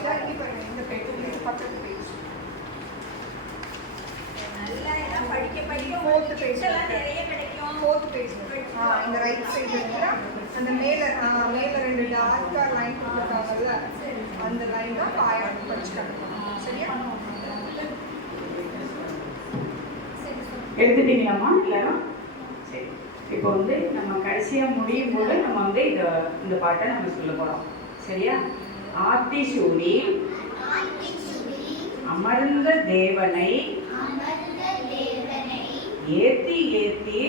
இந்த பேஜ் பக்கத்து பேஜ் இந்த ரைட் சைடு இருக்கிற அந்த மேலே ரெண்டு டார்க்கா லைன் கொடுத்துருக்காங்கல்ல அந்த லைன் தான் பாயம் படிச்சுக்காங்க. சரியா? எடுத்துட்டீங்களாம்மா எல்லாரும்? சரி, இப்போ வந்து நம்ம கடைசியாக முடியும் போது நம்ம வந்து இந்த பாட்டை நம்ம சொல்ல போகிறோம். சரியா? ஆத்திசூடி அமர்ந்த தேவனை ஏத்தி ஏத்தி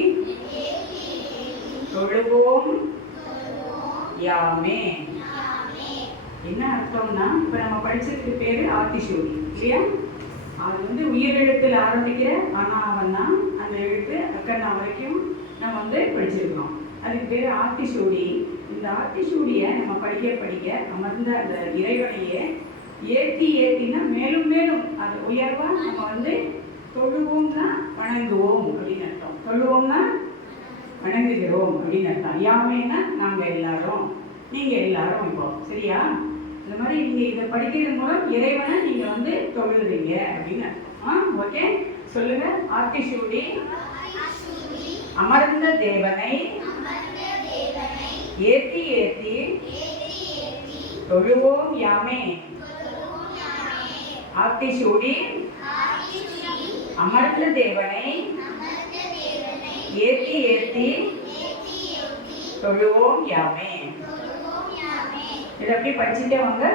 தொழுவோம் யாமே. என்ன அர்த்தம்னா, இப்போ நம்ம படிச்சதுக்கு பேரு ஆத்திசூடி இல்லையா? அது வந்து உயிரெழுத்தில் ஆரம்பிக்கிற அனாவன்னா அந்த எழுத்து அக்கண்ணா வரைக்கும் நம்ம வந்து படிச்சிருக்கோம். அதுக்கு பேர் ஆத்திசூடி. இந்த ஆத்திசூடியை நம்ம படிக்க அமர்ந்த அந்த இறைவனையே ஏத்தி ஏத்தினா மேலும் மேலும் அது உயர்வா நம்ம வந்து தொழுவோம்னா வணங்குவோம் அப்படின்னு அர்த்தம். தொழுவோம்னா வணங்குகிறோம் அப்படின்னு அர்த்தம். யாமேன்னா நாங்கள் எல்லாரும், நீங்கள் எல்லாரும். இப்போ சரியா? இந்த மாதிரி நீங்கள் இதை படிக்கிறது மூலம் இறைவனை நீங்கள் வந்து தொழுகிறீங்க அப்படின்னு அர்த்தம். ஓகே, சொல்லுங்க. ஆத்திசூடி அமர்ந்த தேவனை ஏத்தி ஏத்தி தொழுவோம் யாமே. ஆத்திசூடி அமர்ந்த தேவனை ஏத்தி ஏத்தி தொழுவோம் யாமே. இதை அப்படி படிச்சுட்டே வாங்க.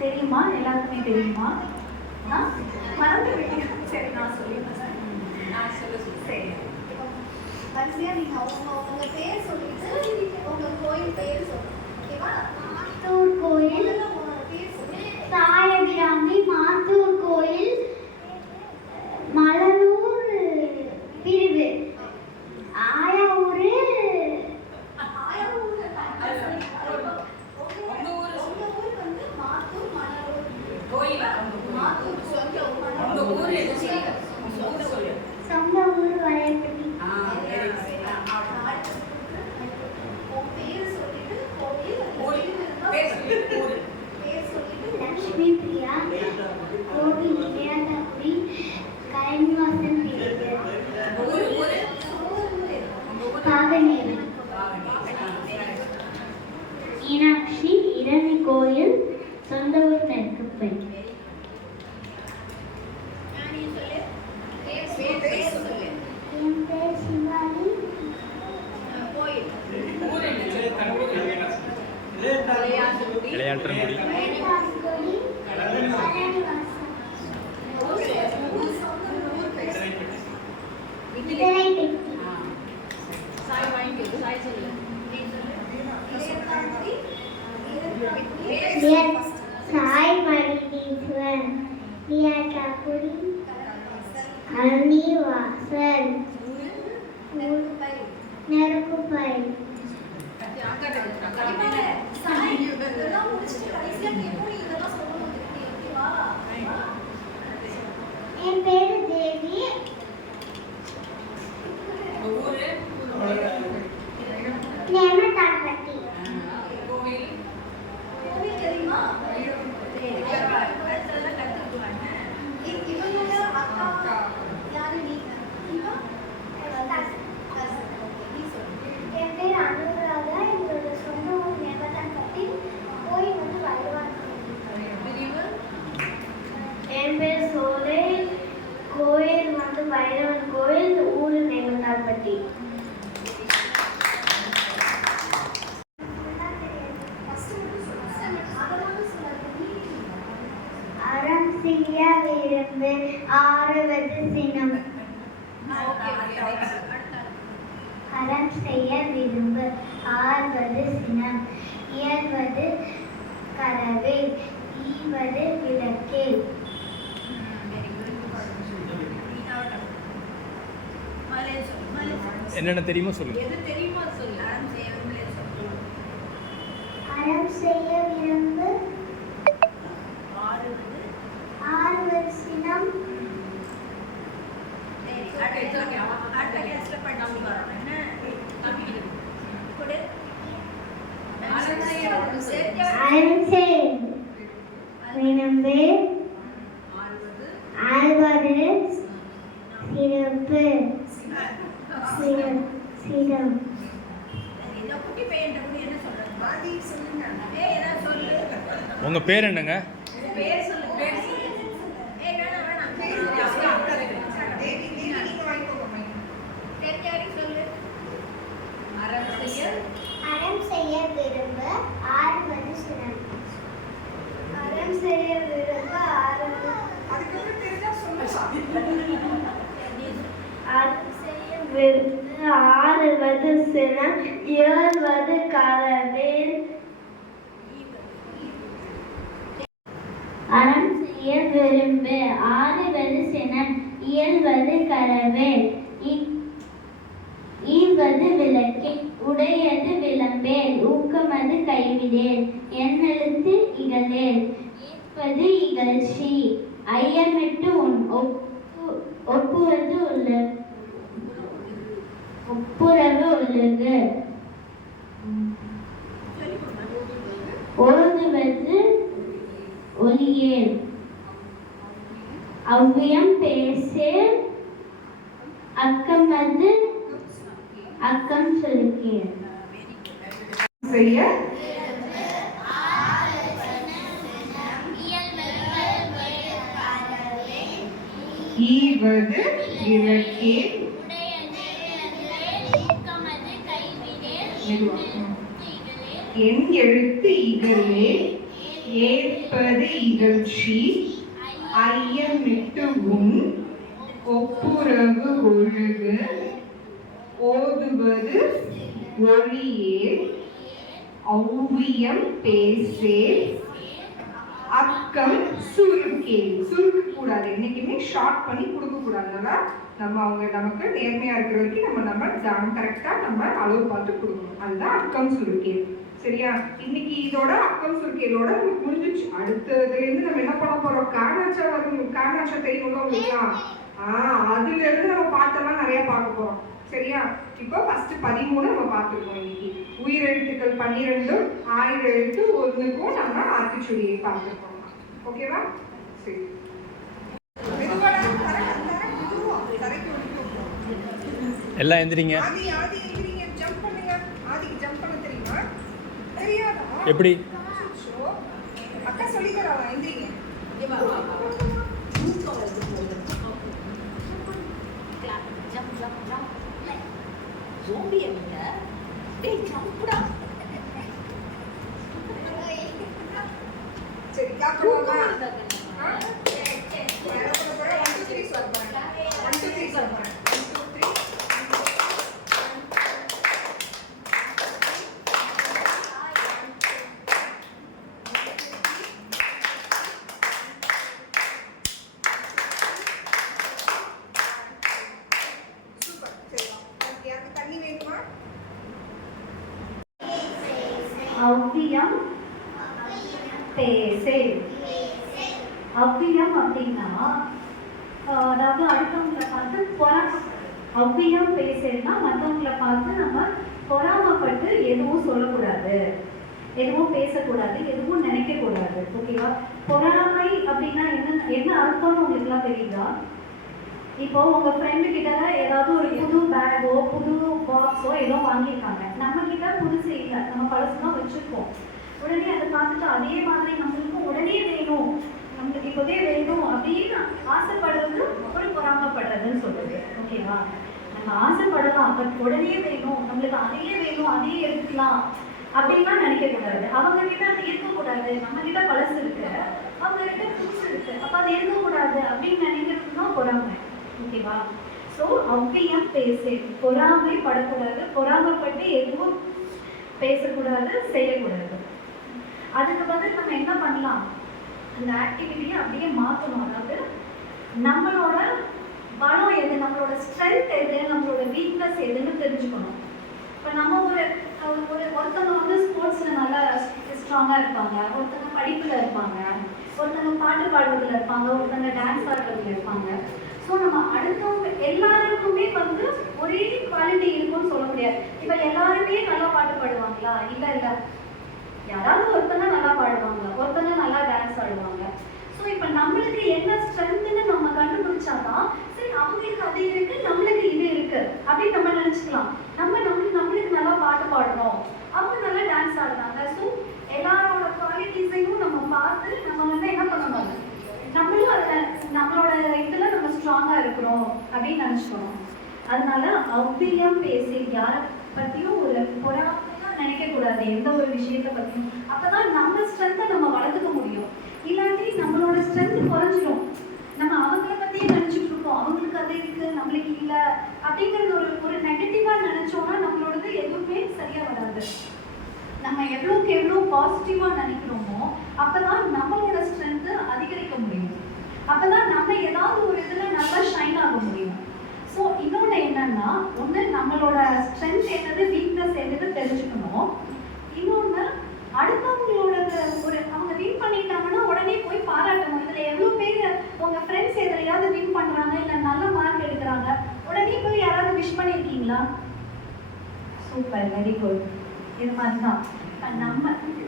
தெரியுமா? எல்லாருக்குமே தெரியுமா? மறந்து விட்டீங்க. சரி, நான் சொல்லிடுறேன். சரி, வரிசையா நீங்க உங்க பேர் சொல்லிட்டு உங்க கோயில் பேர் சொல்லுங்க. ஓகேவா? மாத்தூர் கோயில், பேர் சொல்லி சாயபிராமி, மாத்தூர் கோயில், மலனூர் பிரிவு, ஆயாவூர். சொந்த ஊர் வளையப்பட்டி. லட்சுமி பிரியா, கோவில் விளையாட்டாக்குடி, கலைஞாசன் காகநேரி. மீனாட்சி, இரணி கோயில், சொந்த ஊர் நெற்குப்பை. என் பேர் சிவானி. விளையாட்டுங்குடி. சாய் மணிதீஸ்வரன், விளையாட்டாக்குடி, கன்னிவாசல், நெருக்குப்பை. என் பேரு தேவி. நேமத்தான்பட்டி. என் பேர் அனுராதா. எங்களோட சொந்த ஊர் நேமத்தான்பட்டி. கோயில் வந்து வயவான். என் பேர் சோலை. கோயில் வந்து பைரவன் கோயில், ஊர் நேமத்தான்பட்டி. அறம் செய்ய விரும்பு ஆறுவது சினம். அறம் செய்ய விரும்பு ஆறுவது சினம். இயல்வது கரவே, ஈவது விளக்கே. என்னென்ன தெரியுமோ சொல்லுங்க. எது தெரியுமோ சொல்லு. செய்ய விரும்பு ஆறுவது சினம் அறம் செய் விரும்பு ஆழ்வது சிறப்பு சிரம் உங்க பேர் என்னங்க? அறம் செய்ய விரும்பு ஆறுவது சினம் அறம் செய்ய விரும்பு ஆறுவது அதுக்கப்புறம் தெரிஞ்சா சொல்லலாம். அறம் செய்ய விரும்பு ஆறுவது சினம் ஏழ்வது கரவேல் அறம் செய்ய விரும்பு ஆறுவது சினம் இயல்வது கரவேல் ஈவது விளக்கே உடையது விளம்பேல் ஊக்கமது கைவிடேல் எண்ணெழுத்து இகழேல் ஏற்பது இகழ்ச்சி ஐயமிட்டு ஒப்புவது ஒப்புரவு உள்ளது ஓதுவது ஒளியேல் அவ்வியம் பேசேல் அக்கமது அக்கம் சொல்லிக்கேன் செய்ய ஈவது விளக்கே என் எழுத்து இகழே ஏற்பது இகழ்ச்சி ஐயமிட்டு உன் ஒப்புரவு ஒழுகு ஓதுவது ஒளியே ஔவியம் பேசே அக்கம் சுருக்கே சுருக்க கூடாது. என்னைக்குமே ஷார்ட் பண்ணி கொடுக்க கூடாதுனால நம்ம அவங்க நமக்கு நேர்மையா இருக்கிற வரைக்கும் நம்ம கரெக்டா நம்ம அளவு பார்த்து கொடுக்கணும். அதுதான் அக்கம் சுருக்கே. சரியா? இன்னைக்கு இதோட அக்கம் சுருக்கேலோட நமக்கு முடிஞ்சிச்சு. அடுத்ததுல இருந்து நம்ம என்ன பண்ண போறோம்? காணாச்சா வரும். காணாச்சா தெரியும்ல உங்களுக்கு? அதுல இருந்து நம்ம பாட்டெல்லாம் நிறைய பார்க்க போறோம். சரியா? இப்போ ஃபர்ஸ்ட் 13 நம்ம பார்த்துருக்கோம். இன்னைக்கு உயிரெழுத்துக்கள் 12 ஆயுத எழுத்து 1க்கும் நம்ம ஆத்திச்சுடியை பார்த்துருக்கோம். ஓகேவா? சரி. எல்லாம் எந்திரிங்க. ஆதி எந்திரிங்க. ஜம்ப் பண்ணுங்க. ஆதிக்கு ஜம்ப் பண்ண தெரியுமா? தெரியாதா? எப்படி? அக்கா சொல்லி தரவா? எந்திரிங்க. zombie என்ன டேய் ஜம்ப்டா சரி காப்போமா சரி வேற போற 1 2 3 சொல்றேன் 1 2 3 சொல்றேன் 1 2 3 சூப்பர். சரி ஓகே யாருக்கு தண்ணி வேணுமா? அவ்வியம் பேசே. அவ்வியம் அப்படின்னா அதாவது அடுத்தவங்களை பார்த்து அவ்வியம் பேசேன்னா மற்றவங்களை பார்த்து நம்ம பொறாமப்பட்டு எதுவும் சொல்லக்கூடாது, எதுவும் பேசக்கூடாது, எதுவும் நினைக்கக்கூடாது. ஓகேவா? பொறாமை அப்படின்னா என்ன அர்த்தம்னு உங்களுக்குலாம் தெரியுதா? இப்போ உங்க ஃப்ரெண்டு கிட்ட ஏதாவது ஒரு புது பேக்கோ புது பாக்ஸோ ஏதோ வாங்கியிருக்காங்க, நம்ம கிட்ட புதுசு இல்லை, நம்ம பழசுதான் வச்சிருக்கோம். உடனே அதை பார்த்துட்டு அதே மாதிரி நம்மளுக்கும் உடனே வேணும், நம்மளுக்கு இப்போதே வேணும் அப்படின்னு ஆசைப்படுறது ஒரு பொறாமப்படுறதுன்னு சொல்லுது. ஓகேவா? நம்ம ஆசைப்படலாம், பட் உடனே வேணும், நம்மளுக்கு அதையே வேணும், அதையே எடுத்துக்கலாம் அப்படின்லாம் நினைக்கக்கூடாது. அவங்க கிட்ட அது இருக்கக்கூடாது, நம்ம கிட்ட பழசு இருக்கு, அவங்க கிட்ட புதுசு இருக்கு, அப்போ அது இருக்கக்கூடாது அப்படின்னு நினைக்கிறது தான் பொறாமை. ஓகேவா? ஸோ அவ்வியம் பேசே, பொறாமை படக்கூடாது, பொறாமைப்பட்டு எதுவும் பேசக்கூடாது, செய்யக்கூடாது. அதுக்கு பதில் நம்ம என்ன பண்ணலாம்? அந்த ஆக்டிவிட்டியை அப்படியே மாற்றணும். அதாவது நம்மளோட பலம் எது, நம்மளோட ஸ்ட்ரென்த் எது, நம்மளோட வீக்னஸ் எதுன்னு தெரிஞ்சுக்கணும். இப்போ நம்ம ஒருத்தவங்க வந்து ஸ்போர்ட்ஸில் நல்லா ஸ்ட்ராங்காக இருப்பாங்க, ஒருத்தங்க படிப்பில் இருப்பாங்க, ஒருத்தங்க பாட்டு பாடுறதுல இருப்பாங்க, ஒருத்தங்க டான்ஸ் ஆடுறதுல இருப்பாங்க. ஸோ நம்ம அடுத்தவங்க எல்லாருக்குமே வந்து ஒரே குவாலிட்டி இருக்கும்னு சொல்ல முடியாது. இப்போ எல்லாருமே நல்லா பாட்டு பாடுவாங்களா? இல்லை இல்லை, யாராவது ஒருத்தங்க நல்லா பாடுவாங்க, ஒருத்தங்க நல்லா டான்ஸ் ஆடுவாங்க. ஸோ இப்போ நம்மளுக்கு என்ன ஸ்ட்ரென்த்னு நம்ம கண்டுபிடிச்சாதான் சரி அவங்களுக்கு அது இருக்கு, நம்மளுக்கு இது இருக்கு அப்படின்னு நம்ம நினச்சிக்கலாம். நம்மளுக்கு நல்லா பாட்டு பாடுறோம், அவங்க நல்லா டான்ஸ் ஆடுறாங்க. ஸோ எல்லாரோட குவாலிட்டிஸையும் நம்ம பார்த்து நம்ம வந்து என்ன பண்ணணும், நம்மளும் அதில் நம்மளோட இதில் நம்ம ஸ்ட்ராங்காக இருக்கிறோம் அப்படின்னு நினச்சிக்கணும். அதனால அவ்வியம் பேசி யாரை பற்றியும் ஒரு பொறாமையாக நினைக்கக்கூடாது, எந்த ஒரு விஷயத்தை பற்றியும். அப்போ தான் நம்ம ஸ்ட்ரென்த்தை நம்ம வளர்த்துக்க முடியும். இல்லாட்டி நம்மளோட ஸ்ட்ரென்த் குறைஞ்சிடும். நம்ம அவங்கள பற்றியே நினச்சிட்டு இருக்கோம், அவங்களுக்கு அது இருக்குது நம்மளுக்கு இல்லை அப்படிங்கிறது ஒரு நெகட்டிவாக நினச்சோன்னா நம்மளோடது எதுவுமே சரியாக வராது. நம்ம எவ்வளோக்கு எவ்வளோ பாசிட்டிவாக நினைக்கிறோமோ அப்போ தான் நம்மளோட ஸ்ட்ரென்த்து அதிகரிக்க முடியும். அப்போ தான் நம்ம ஏதாவது ஒரு இதில் நல்லா ஷைன் ஆக முடியும். ஸோ இன்னொன்று என்னன்னா, ஒன்று நம்மளோட ஸ்ட்ரென்த் என்னது, வீக்னஸ் என்னது தெரிஞ்சுக்கணும். இன்னொன்று அடுத்தவங்களோட அவங்க வின் பண்ணிட்டாங்கன்னா உடனே போய் பாராட்டணும். இதில் எவ்வளோ பேர் உங்கள் ஃப்ரெண்ட்ஸ் எதிலையாவது வின் பண்ணுறாங்க, இல்லை நல்ல மார்க் எடுக்கிறாங்க, உடனே போய் யாராவது விஷ் பண்ணியிருக்கீங்களா? Super, very good. இது மாதிரி தான்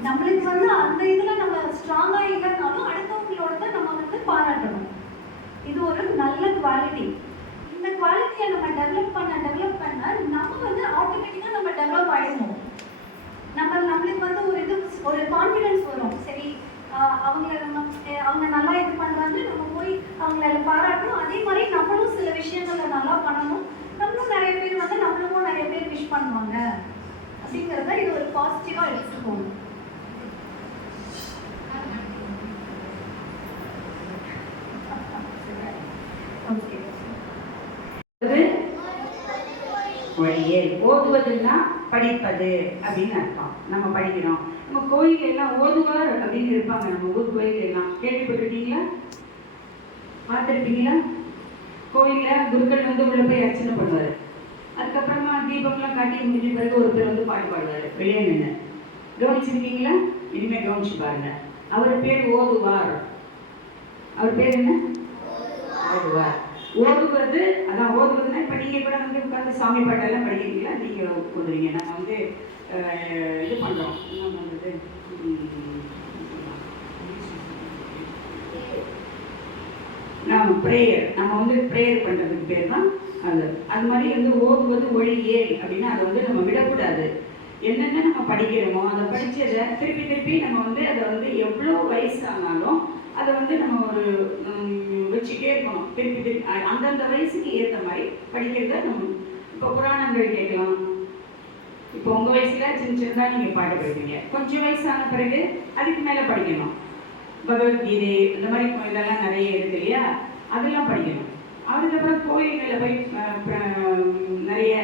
நம்மளுக்கு வந்து அந்த இதில் நம்ம ஸ்ட்ராங்காக இல்லைனாலும் அடுத்தவங்களோட தான் நம்ம வந்து பாராட்டணும். இது ஒரு நல்ல குவாலிட்டி. இந்த குவாலிட்டியை நம்ம டெவலப் பண்ண நம்ம வந்து ஆட்டோமேட்டிக்காக நம்ம டெவலப் ஆகிடுவோம். நம்மளுக்கு வந்து ஒரு கான்ஃபிடென்ஸ் வரும். சரி, அவங்க நல்லா இது பண்ணுறாங்க, நம்ம போய் அவங்கள பாராட்டணும். அதே மாதிரி நம்மளும் சில விஷயங்களை நல்லா பண்ணணும். நம்மளும் நிறைய பேர் வந்து நம்மளுக்கும் நிறைய பேர் விஷ் பண்ணுவாங்க அப்படிங்கிறத இது ஒரு பாசிட்டிவாக எடுத்துக்கணும். வழியேல். ஓதுவதுன்னா படிப்பது அப்படின்னு அர்த்தம். நம்ம படிக்கிறோம். நம்ம கோயில் எல்லாம் ஓதுவார் அப்படின்னு இருப்பாங்க. நம்ம ஊர் கோயில் எல்லாம் கேள்விப்பட்டிருக்கீங்களா? பார்த்துருப்பீங்களா? கோயிலில் குருக்கள் வந்து உள்ள போய் அர்ச்சனை பண்ணுவார். அதுக்கப்புறமா தீபம்லாம் காட்டி முடிஞ்ச பிறகு ஒருத்தர் வந்து பாட்டு பாடுவார் வெளியே நின்று. கவனிச்சிருக்கீங்களா? இனிமேல் கவனிச்சு பாருங்க. அவர் பேர் ஓதுவார். அவர் பேர் என்ன? ஓதுவார். ஓதுவது, அதான் ஓதுவதுன்னா இப்போ நீங்கள் கூட வந்து உட்காந்து சாமி பாட்டெல்லாம் படிக்கிறீங்களா? நீங்கள் ஓதுறீங்க. நம்ம வந்து இது பண்ணுறோம். என்ன பண்ணுறது, நம்ம ப்ரேயர், நம்ம வந்து ப்ரேயர் பண்ணுறதுக்கு பேர் தான் அது மாதிரி வந்து ஓதுவது ஒழியேல் அப்படின்னா அதை வந்து நம்ம விடக்கூடாது. என்னென்ன நம்ம படிக்கிறோமோ அதை படித்ததை திருப்பி நம்ம வந்து அதை வந்து எவ்வளோ வயசானாலும் அதை வந்து நம்ம ஒரு வச்சுட்டே இருக்கணும். திருப்பி அந்தந்த வயசுக்கு ஏற்ற மாதிரி படிக்கிறத நம்ம இப்போ புராணங்கள் கேட்கலாம். இப்போ உங்கள் வயசில் சின்னதாக நீங்கள் பாட்டு படிப்பீங்க. கொஞ்சம் வயசான பிறகு அதுக்கு மேலே படிக்கணும். பகவத்கீதை இந்த மாதிரி இதெல்லாம் நிறைய இருக்கு இல்லையா, அதெல்லாம் படிக்கணும். அதுக்கப்புறம் கோயில்களில் போய் நிறைய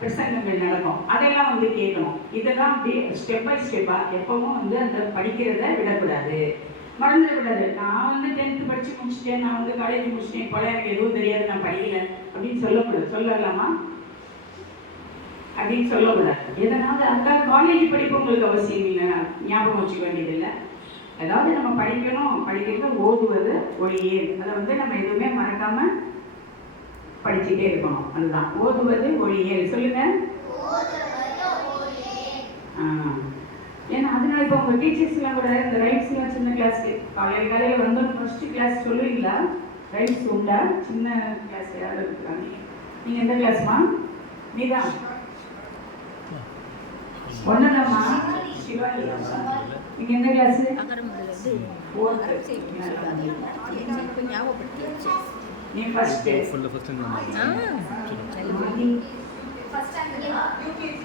பிரசங்கங்கள் நடக்கும், அதெல்லாம் வந்து கேட்கணும். இதெல்லாம் அப்படி ஸ்டெப் பை ஸ்டெப்பாக எப்பவும் வந்து அந்த படிக்கிறத விடக்கூடாது, மறந்துடக்கூடாது. நான் வந்து 10th படித்து முடிச்சிட்டேன், நான் வந்து காலேஜ் முடிச்சிட்டேன், இப்போ எனக்கு எதுவும் தெரியாது, நான் படிக்கல அப்படின்னு சொல்லக்கூடாது. சொல்லலாமா? அப்படின்னு சொல்லக்கூடாது. எதனால் அந்த காலேஜ் படிப்பு உங்களுக்கு அவசியம் இல்லை, ஞாபகம் வச்சுக்க வேண்டியதில்லை. ஏதாவது நம்ம படிக்கிறது ஓதுவது ஒழியே, அதை வந்து நம்ம எதுவுமே மறக்காம படிச்சுட்டே இருக்கணும். அதுதான் ஓதுவது ஒழியே. சொல்லுங்க. ஏன்னா அதனால இப்போ உங்கள் டீச்சர்ஸ்லாம் கூட இந்த ரைம்ஸ்லாம் சின்ன கிளாஸ்க்கு காலையில் வந்து ஃபர்ஸ்ட் கிளாஸ் சொல்லுவீங்களா? ரைம்ஸ் உண்டா? சின்ன கிளாஸ் யாரும் இருக்கிறாங்க. நீங்கள் எந்த கிளாஸ்மா? நீதான் ஒன்றுதாம்மா. சிவாலி. நீங்கள் எந்த கிளாஸு? நீ ஃபர்ஸ்ட்டு.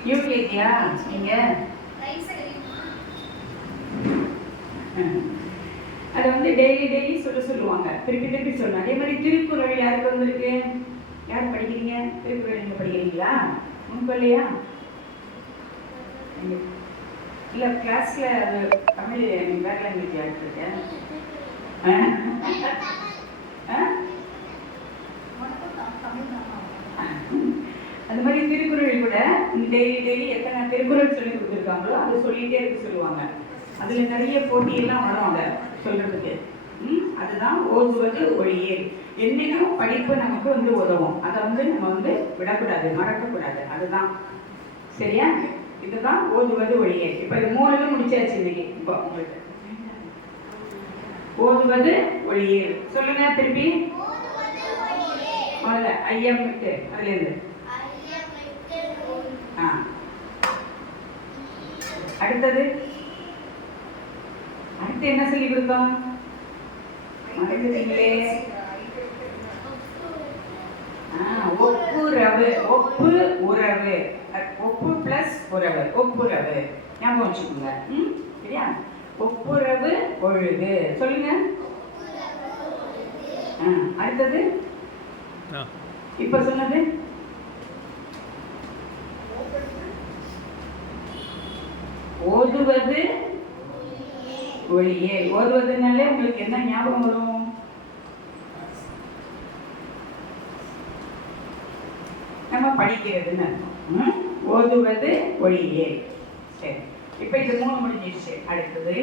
யூகேஜியா நீங்கள்? அதை வந்து டெய்லி சொல்லுவாங்க, திருப்பி சொல்லணும். அதே மாதிரி திருக்குறள் யாருக்கு வந்திருக்கு? யார் படிக்கிறீங்க? திருக்குறள் நீங்கள் படிக்கிறீங்களா? முன்பு இல்லையா? இல்லை கிளாஸில் அது தமிழ் வேறு லாங்குவேஜ் யாருக்கு இருக்கு? அது மாதிரி திருக்குறள் கூட டெய்லி எத்தனை திருக்குறள் சொல்லி கொடுத்துருக்காங்களோ அதை சொல்லிகிட்டே இருக்க சொல்லுவாங்க. அதில் நிறைய போட்டியெல்லாம் வரும் அதை சொல்கிறதுக்கு. அதுதான் ஓதுவது ஒழியேல். என்றைக்கும் படிப்பு நமக்கு வந்து உதவும். அதை வந்து நம்ம வந்து விடக்கூடாது, மறக்கக்கூடாது. அதுதான் சரியா? இதுதான் ஓதுவது ஒழியேல். இப்போ இது 3 முடிச்சாச்சு இன்னைக்கு. இப்போ உங்களுக்கு ஓதுவது ஒழியேல் சொல்லுங்க திருப்பி. முதல்ல ஐயம் விட்டு அதுலேருந்து அடுத்தது அடுத்து என்ன சொல்லி கொடுத்தோம்? மறந்துட்டீங்களே. ஒப்புரவு. ஒப்பு உறவு. ஒப்பு பிளஸ் உறவு. ஒப்புரவு ஞாபகம் வச்சுக்கோங்க. சரியா? ஒப்புரவு ஒழுகு சொல்லுங்க. அடுத்தது இப்ப சொன்னது ஓதுவது ஒளியே. ஓதுவதுனாலே உங்களுக்கு என்ன ஞாபகம் வரும்? நம்ம படிக்கிறதுன்னு ஓதுவது ஒளியே. சரி, இப்ப இது 3 முடிஞ்சிருச்சு. அடுத்தது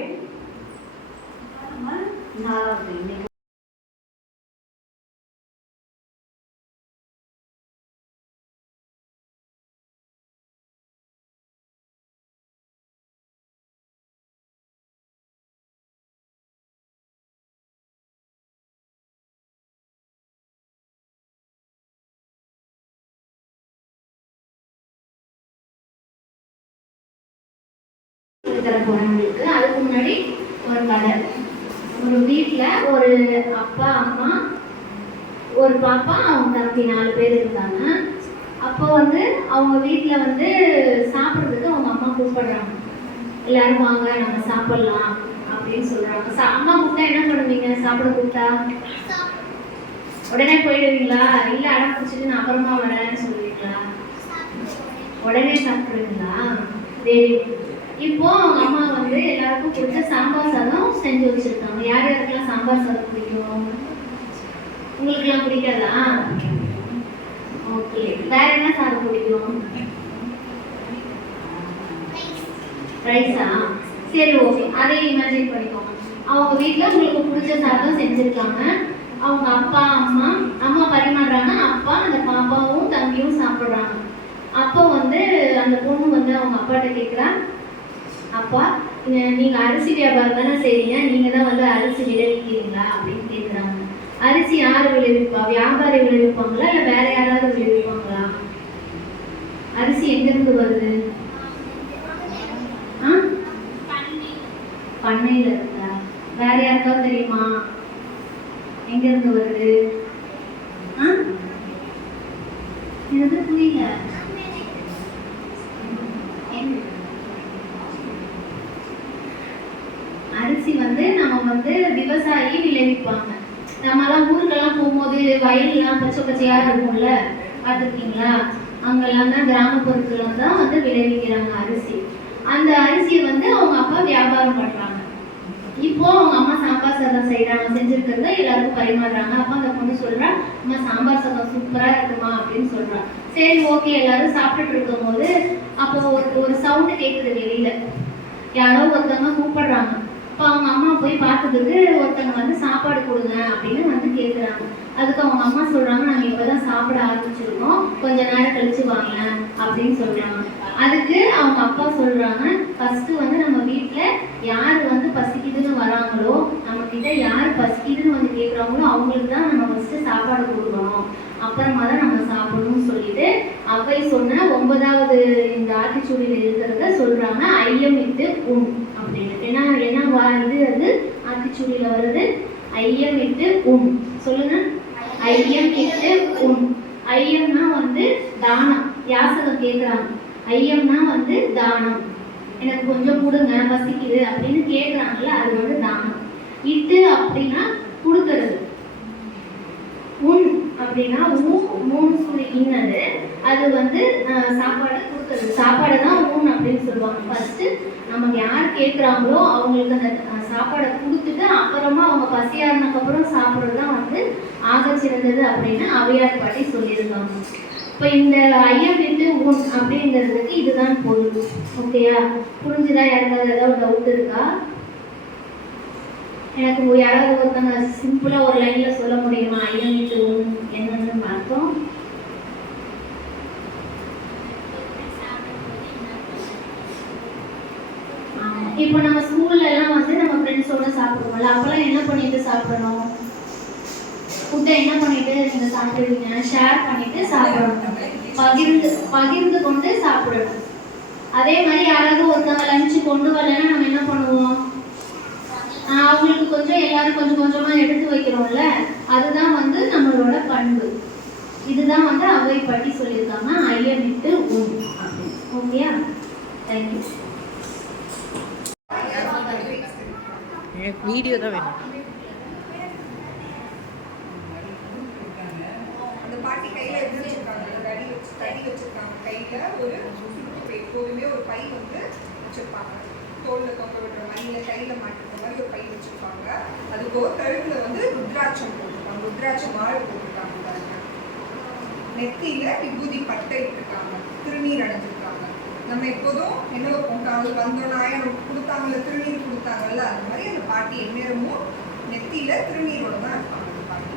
தர போறவங்களுக்கு. அதுக்கு முன்னாடி ஒரு கதை. ஒரு வீட்டில் ஒரு அப்பா அம்மா ஒரு பாப்பா அவங்க தம்பி 4 பேர் இருந்தாங்க. அப்போ வந்து அவங்க வீட்டில் வந்து சாப்பிட்றதுக்கு அவங்க அம்மா கூப்பிடுறாங்க. எல்லாரும் வாங்க நம்ம சாப்பிடலாம் அப்படின்னு சொல்றாங்க. அம்மா கூப்பிட்டா என்ன பண்ணுவீங்க? சாப்பிட கூப்பிட்டா உடனே போயிடுவீங்களா? இல்லை அடம் பிடிச்சிட்டு நான் அப்புறமா வரேன்னு சொல்லுவீங்களா? உடனே சாப்பிடுவீங்களா? Very good. இப்போ அவங்க அம்மா வந்து எல்லாருக்கும் பிடிச்ச சாம்பார் சாதம் செஞ்சு வச்சிருக்காங்க. யார் யாருக்கெல்லாம் சாம்பார் சாதம் பிடிக்கும்? உங்களுக்குலாம் பிடிக்காதா? ஓகே. வேற என்ன சாதம் பிடிக்கும்? ரைஸா? சரி, ஓகே. அதை இமேஜின் பண்ணிக்கோங்க. அவங்க வீட்டில் உங்களுக்கு பிடிச்ச சாதம் செஞ்சுருக்காங்க. அவங்க அப்பா அம்மா பரிமாறுறாங்க. அப்பா அந்த பாப்பாவும் தம்பியும் சாப்பிட்றாங்க. அப்போ வந்து அந்த பொண்ணு வந்து அவங்க அப்பாட்ட கேட்குறா, அப்பா நீங்கள் அரிசி வியாபாரம் தானே செய்றீங்க, நீங்கள் தான் வந்து அரிசி விளைவிக்கிறீங்களா அப்படின்னு கேட்குறாங்க. அரிசி யார் விளைவிப்பா? வியாபாரி விளைவிப்பாங்களா இல்லை வேற யாராவது விளைவிப்பாங்களா? அரிசி எங்கேருந்து வருது? பண்ணையில் இருந்தா. வேற யாருக்காவது தெரியுமா எங்கேருந்து வருது? எனக்கு புரியல. அரிசி வந்து நம்ம வந்து விவசாயி விளைவிப்பாங்க. நம்மலாம் ஊருக்கெல்லாம் போகும்போது வயல்லாம் பச்சை பச்சையா இருக்கும்ல, பார்த்துருக்கீங்களா? அங்கெல்லாம் தான் கிராமப்புறத்துல தான் வந்து விளைவிக்கிறாங்க அரிசி. அந்த அரிசியை வந்து அவங்க அப்பா வியாபாரம் பண்றாங்க. இப்போ அவங்க அம்மா சாம்பார் சாதம் செய்யறாங்க, செஞ்சிருக்கிறத எல்லாருக்கும் பரிமாறுறாங்க. அப்போ அந்த பொண்ணு சொல்றா, அம்மா சாம்பார் சாதம் சூப்பரா இருக்குமா அப்படின்னு சொல்றா. சரி, ஓகே. எல்லாரும் சாப்பிட்டுட்டு இருக்கும் போது அப்போ ஒரு சவுண்டு கேட்குது வெளியில. யாரோ ஒருத்தவங்க கூப்பிடுறாங்க. இப்போ அவங்க அம்மா போய் பார்த்ததுக்கு ஒருத்தவங்க வந்து சாப்பாடு கொடுங்க அப்படின்னு வந்து கேட்குறாங்க. அதுக்கு அவங்க அம்மா சொல்றாங்க, நாங்கள் இப்போதான் சாப்பிட ஆரம்பிச்சிருக்கோம், கொஞ்ச நேரம் கழிச்சு வாங்க அப்படின்னு சொல்றாங்க. அதுக்கு அவங்க அப்பா சொல்றாங்க, ஃபர்ஸ்ட் வந்து நம்ம வீட்டில் யார் வந்து பசிக்குதுன்னு வராங்களோ, நம்ம கிட்ட யார் பசிக்குதுன்னு வந்து கேட்குறாங்களோ அவங்களுக்கு தான் நம்ம ஃபர்ஸ்ட் சாப்பாடு கொடுக்கணும், அப்புறமா தான் நம்ம சாப்பிடணும்னு சொல்லிட்டு அவை சொன்ன 9வது இந்த ஆத்திச்சூடியில் இருக்கிறத சொல்றாங்க. ஐயம் இட்டு உண் அப்படின்னு. என்ன இது வந்து ஆத்திச்சூடியில் வருது. ஐயம் இட்டு உண் சொல்லுங்க. ஐயம் இட்டு உண். ஐயம்னா வந்து தானம். யாசகம் கேட்குறாங்க. ஐயம்னா வந்து தானம். எனக்கு கொஞ்சம் கொடுங்க, பசிக்குது அப்படின்னு கேட்குறாங்கல்ல, அது வந்து தானம். இட்டு அப்படின்னா கொடுக்கறது. உண் அப்படின்னா இன்னது அது வந்து சாப்பாடு கொடுக்கறது. சாப்பாடு தான் ஊன் அப்படின்னு சொல்லுவாங்க. ஃபர்ஸ்ட் நமக்கு யார் கேட்குறாங்களோ அவங்களுக்கு அந்த சாப்பாடை கொடுத்துட்டு அப்புறமா அவங்க பசியானதுக்கப்புறம் சாப்பிட்றது தான் வந்து ஆக சிறந்தது அப்படின்னு அவையார் பாட்டி சொல்லியிருக்காங்க. இப்போ இந்த ஐயம் விட்டு உன் அப்படிங்கிறதுக்கு இதுதான் பொருள். ஓகேயா? புரிஞ்சுதா? யாருக்காவது ஏதாவது டவுட் இருக்கா? எனக்கு யாராவது ஒருத்தங்க சிம்பிளாக ஒரு லைனில் சொல்ல முடியுமா ஐயம் விட்டு உன் என்னன்னு பார்த்தோம்? இப்போ நம்ம ஸ்கூல்ல எல்லாம் வந்து நம்ம ஃப்ரெண்ட்ஸோட சாப்பிடுவோம்ல, அப்பெல்லாம் என்ன பண்ணிட்டு சாப்பிடணும்? ஃபுட்டை என்ன பண்ணிட்டு நீங்க சாப்பிடுவீங்க? ஷேர் பண்ணிட்டு சாப்பிடணும், பகிர்ந்து கொண்டு சாப்பிடணும். அதே மாதிரி யாராவது ஒருத்தவங்க லஞ்சு கொண்டு வரலன்னா நம்ம என்ன பண்ணுவோம்? அவங்களுக்கு கொஞ்சம் எல்லாரும் கொஞ்சம் கொஞ்சமா எடுத்து வைக்கிறோம்ல, அதுதான் வந்து நம்மளோட பண்பு. இதுதான் வந்து அவை பற்றி சொல்லியிருக்காங்க ஐயமிட்டு உண். ஓகேயா? தேங்க்யூ. வீடியோ தான் வேணும். அந்த பாட்டி கையில என்ன வச்சிருக்காங்க? தடி வச்சிருக்காங்க கையில. ஒரு எப்போதுமே ஒரு பை வந்து வச்சிருப்பாங்க, தோல்ல தொங்க விடுற மாதிரி, இல்லை கையில மாட்டுற மாதிரி ஒரு பை வச்சிருப்பாங்க. அதுக்கு ஒரு கழுத்துல வந்து ருத்ராட்சம் போட்டிருக்காங்க, ருத்ராட்ச மாலை போட்டிருக்காங்க பாருங்க. நெத்தியில விபூதி பட்டை இட்டிருக்காங்க, திருநீர் அடைஞ்சிருக்காங்க. நம்ம எப்போதும் என்ன வைப்போம்? காலையில் வந்தோன்னா நமக்கு கொடுத்தாங்கல்ல, திருநீர் கொடுத்தாங்கல்ல, அந்த மாதிரி அந்த பாட்டி எந்நேரமும் நெத்தியில திருநீரோட தான் இருப்பாங்க அந்த பாட்டி.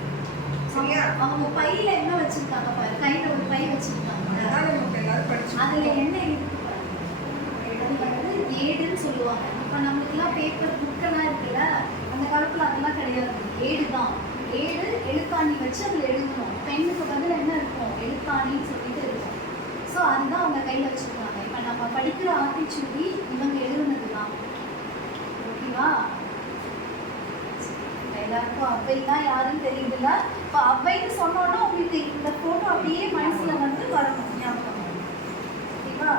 சரியா? அவங்க பையில என்ன வச்சிருக்காங்க பாரு, கையில ஒரு பை வச்சிருக்காங்க. அதான் நமக்கு எல்லாரும் படிச்சு அதுல என்ன இருக்கு பாரு, அது வந்து ஏடுன்னு சொல்லுவாங்க. இப்ப நம்மளுக்குலாம் பேப்பர் புக்கெல்லாம் இருக்குல்ல, அந்த காலத்துல அதெல்லாம் கிடையாது, ஏடு தான். ஏடு எழுத்தாணி வச்சு அதில் எழுதணும். பெண்ணுக்கு பதில் என்ன இருக்கும்? எழுத்தாணின்னு சொல்லிட்டு இருக்கும். ஸோ அதுதான் அவங்க கையில் வச்சுருக்காங்க. இப்போ நம்ம படிக்கிற ஆத்திச்சூடி இவங்க எழுதுனது தான். ஓகேவா? எல்லாருக்கும் அவ்வைனா யாருன்னு தெரியுதுல்ல. இப்போ அவ்வைன்னு சொன்னோன்னா உங்களுக்கு இந்த ஃபோட்டோ அப்படியே மனசில் வந்து வரணும், ஞாபகம். ஓகேவா?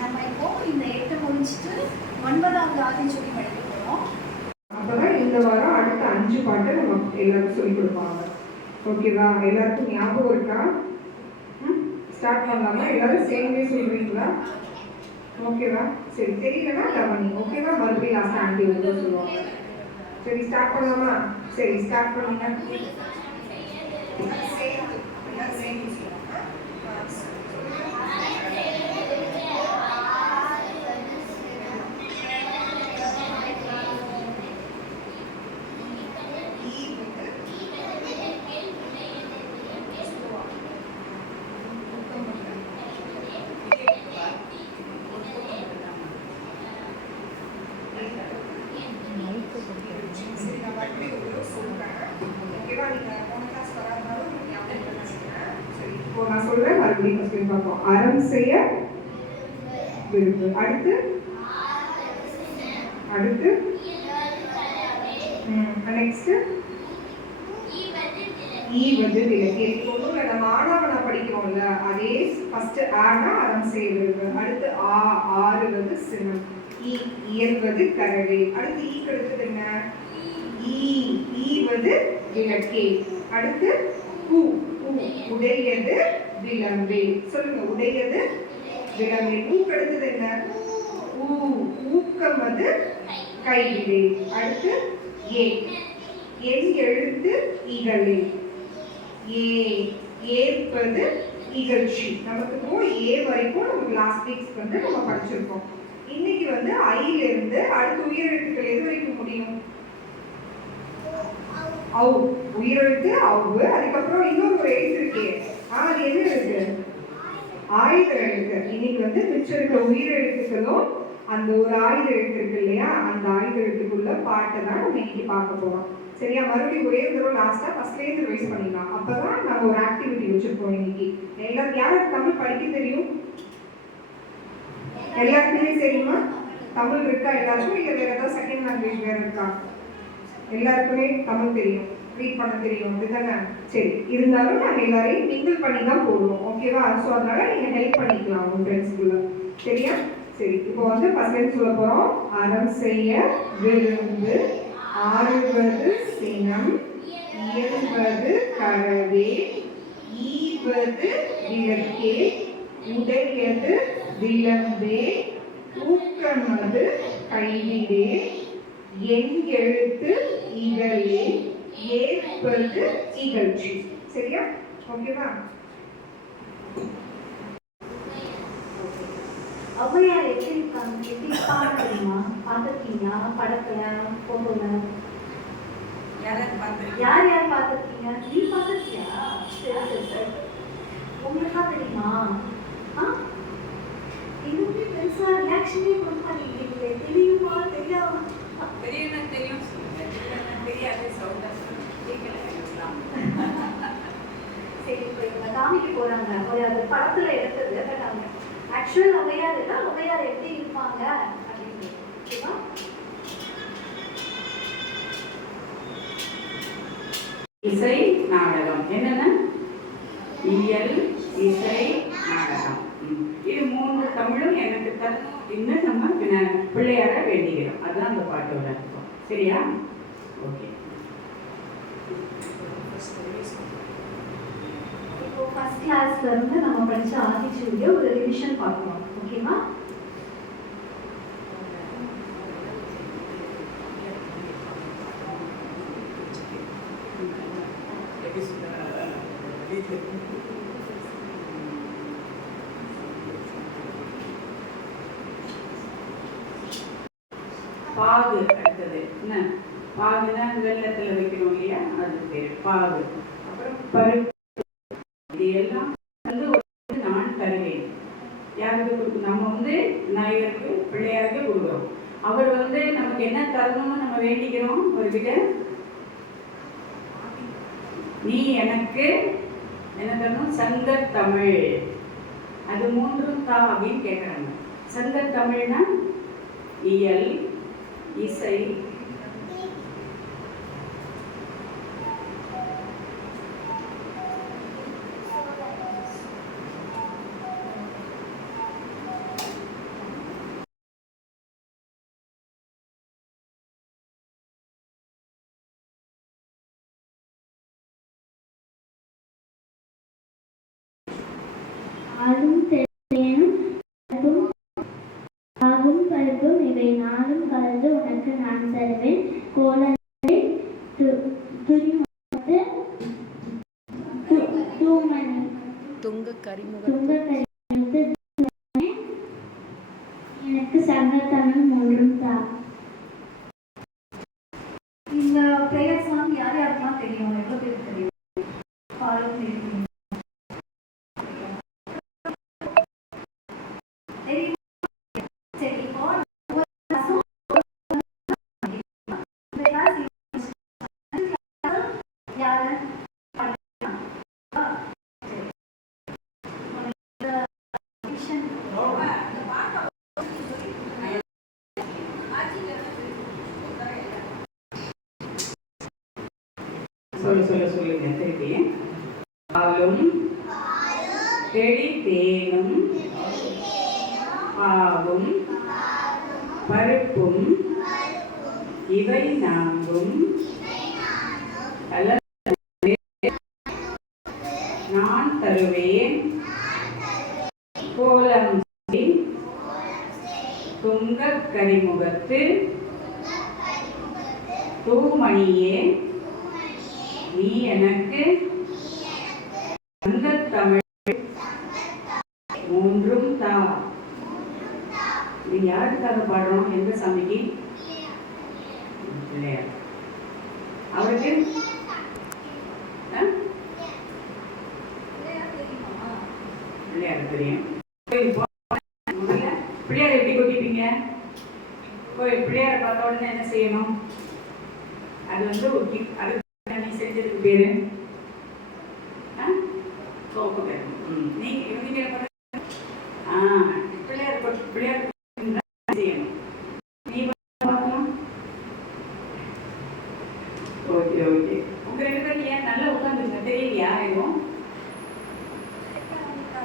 நம்ம இப்போ இந்த 8 முடிச்சுட்டு 9வது ஆத்திச்சூடி படிக்க போகிறோம். அப்பதான் இந்த வாரம் அடுத்த 5 பாட்டை நம்ம எல்லாருக்கும் சொல்லிக் கொடுப்பாங்க. ஓகேவா? எல்லாருக்கும் ஞாபகம் இருக்கா? ஸ்டார்ட் பண்ணலாமா? எல்லாரும் சேர்ந்தே சொல்றீங்களா? ஓகேவா? சரி, தெரியலன்னா கவனி. ஓகேவா? மறுபடியும் லாஸ்ட் ஆண்டி வந்து சொல்லுவாங்க. சரி, ஸ்டார்ட் பண்ணலாமா? சரி, ஸ்டார்ட் பண்ணுங்க. நான் சொல்றேன், மறுபடியும் ஃபர்ஸ்ட் பார்ப்போம். அறம் செய்ய விரும்பு. அடுத்து நெக்ஸ்ட் ஈவது விலக்கு. ஒண்ணுல நம்ம ஆனாவனா படிக்கிறோம்ல, அதே ஃபர்ஸ்ட் ஆனா அறம் செய்ய விரும்பு. அடுத்து ஆறுவது சினம், இயல்வது கரவே. அடுத்து ஈக்கு அடுத்தது என்ன? ஈவது விளக்கே. அடுத்து உடையது விளம்பே. சொல்லுங்க, உடையது விளம்பே. ஊக்கு அடுத்தது என்ன? ஊக்கமது கைவிடே. அடுத்து என் எழுத்து இகழே. ஏற்பது இகழ்ச்சி. நமக்கு இப்போ ஏ வரைக்கும் நமக்கு லாஸ்ட் வீக்ஸ் வந்து நம்ம படிச்சிருக்கோம். இன்னைக்கு வந்து ஐல இருந்து அடுத்த உயிரெழுத்துக்கள் எது வரைக்கும் முடியும்? உயிரெழுத்து அவ்வு. அதுக்கப்புறம் இன்னொரு ஒரு எழுத்து இருக்கே, அது என்ன எழுத்து? ஆயுத எழுத்து. இன்னைக்கு வந்து மிச்சம் இருக்கிற உயிரெழுத்துக்களும் அந்த ஒரு ஆயுத எழுத்து இருக்கு இல்லையா, அந்த ஆயுத எழுத்துக்குள்ள பாட்டை தான் நம்ம இன்னைக்கு பார்க்க போறோம். சரியா? மறுபடியும் ஒரே தடவை லாஸ்டா ஃபர்ஸ்ட்லேருந்து ரிவைஸ் பண்ணிடலாம். அப்பதான் நம்ம ஒரு ஆக்டிவிட்டி வச்சிருக்கோம் இன்னைக்கு. எல்லாரும் யாருக்கு தமிழ் படிக்க தெரியும்? எல்லாருக்குமே தெரியுமா? தமிழ் இருக்கா எல்லாருக்கும்? இல்லை வேற ஏதாவது செகண்ட் லாங்குவேஜ் வேற இருக்கா? எல்லாருக்குமே தமிழ் தெரியும், ரீட் பண்ண தெரியும், இதுதானே? சரி, இருந்தாலும் நாங்கள் எல்லாரையும் மிங்கிள் பண்ணி தான் போடுவோம். ஓகேவா? ஸோ அதனால நீங்கள் ஹெல்ப் பண்ணிக்கலாம் உங்கள் ஃப்ரெண்ட்ஸ்குள்ள. சரியா? சரி, இப்போ வந்து ஃபர்ஸ்ட் சொல்ல போகிறோம். அறம் செய்ய விரும்பு, ஆறுவது சினம், இயல்வது கரவே, ஈவது விளக்கே, உடையது விளம்பே, ஊக்கமது கைவிடே, என் எழுத்து இகழே, ஏற்பது இகழ்ச்சி. சரியா? ஓகேவா? ஔவையார் எப்படி இருக்காங்க, எப்படி இருப்பாங்க தெரியுமா? பார்த்துருக்கீங்களா படத்துல, போட்டோல? யார் யார் பார்த்துருக்கீங்க? நீ பார்த்துருக்கியா? சரி சரி சரி. உங்களுக்கா தெரியுமா? இன்னுமே பெருசா ரியாக்ஷனே கொடுக்க மாட்டேங்கிறீங்களே. தெரியுமா தெரியாம? தெரியும் சொல்லுங்க. தெரியாது சவுண்டா சரி, இப்போ இவங்க காமிக்க போறாங்க. அது படத்துல எடுத்தது. பட் அவங்க ஆக்சுவல் ஔவையார் இல்லை, ஔவையார் எப்படி இருப்பாங்க அப்படின்னு. ஓகேவா? இசை நாடகம் என்னென்ன? இயல், இசை, நாடகம். இது 3 தமிழும் எனக்கு தரணும் அப்படின்னு நம்ம பிள்ளையார வேண்டிக்கிறோம். அதுதான் அந்த பாட்டோட அர்த்தம். சரியா? ஓகே. இப்போ ஃபர்ஸ்ட் கிளாஸ்ல இருந்து நம்ம படிச்ச ஆத்திச்சூடியை ஒரு ரிவிஷன் பார்க்கலாம். ஓகேவா? பாகு அடுத்தது என்ன? பாகுனா வெள்ளத்துல வைக்கணும் இல்லையா, அது பேரு பாகு. அப்புறம் பருப்பு. இது எல்லாம் வந்து நான் தருவேன். யாருக்கு? நம்ம வந்து விநாயகருக்கு பிள்ளையாருக்கு கொடுக்குறோம். அவர் வந்து நமக்கு என்ன தரணும்னு நம்ம வேண்டிக்கிறோம் அவர்கிட்ட. நீ எனக்கு என்ன தரணும்? சங்கத் தமிழ். அது 3ம் தா அப்படின்னு கேட்குறாங்க. சங்கத் தமிழ்னா இயல், இசை, ஆளும் தேனும் பாகும் பருப்பும் இவை 4ம் கலந்து உனக்கு நான் தருவேன். கோலத்தை துணிமுகத்து தூமணி துங்க கரிமுகத்து எனக்கு சங்கத்தமிழ் 3ம் தா. இந்த பிரேயர் சாங் யார் யாருக்கெல்லாம் தெரியும்? எவ்வளோ பேருக்கு தெரியும்? ஃபாலோ பண்ணிருக்கீங்க? சரி, இப்போ யாரு? சொல்லுங்க திருப்பி. பாலும் தெளி தேனும் பாகும் பருப்பும் இவை 4ம் கலந்து நான் தருவேன். கோலம் துங்க கரிமுகத்து தூமணியே நீ எனக்கு சங்கத்தமிழ் 3ம் தா. இது யாருக்காக பாடுறோம்? எந்த சாமிக்கு? பிள்ளையார். அவருக்கு பிள்ளையார் தெரியும். முதல்ல பிள்ளையார் எப்படி கொட்டிப்பீங்க? பிள்ளையாரை பார்த்த உடனே என்ன செய்யணும்? அது வந்து அது நீ செஞ்சதுக்கு பேரு சோப்பு கட்டணும். நீங்க இவங்க பிள்ளையார் செய்யணும். நீ பார்க்கலாம். Okay okay. உங்க 2 பேரும் ஏன் நல்லா உட்காந்துருங்க? தெரியலையா? எதுவும்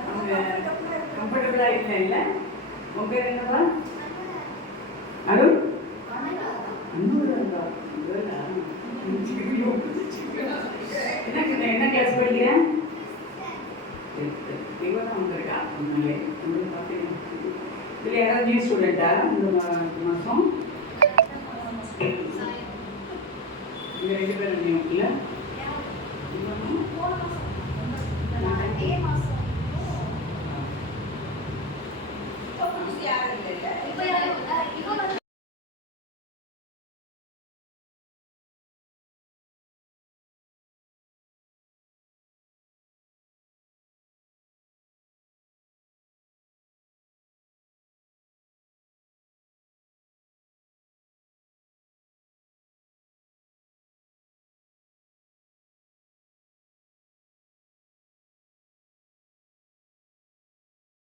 அவங்க கம்ஃபர்டபுளா இல்லை? உங்க பேர் என்னப்பா? அருண்? என்ன கிளாஸ் படிக்கிறேன்? இதில் யாராவது நியூ ஸ்டூடெண்டா இந்த மாதம்? இந்த 2 பேரும் நியூ இல்லை? யாரும் இல்லை இப்போ யாரும் இன்னொன்று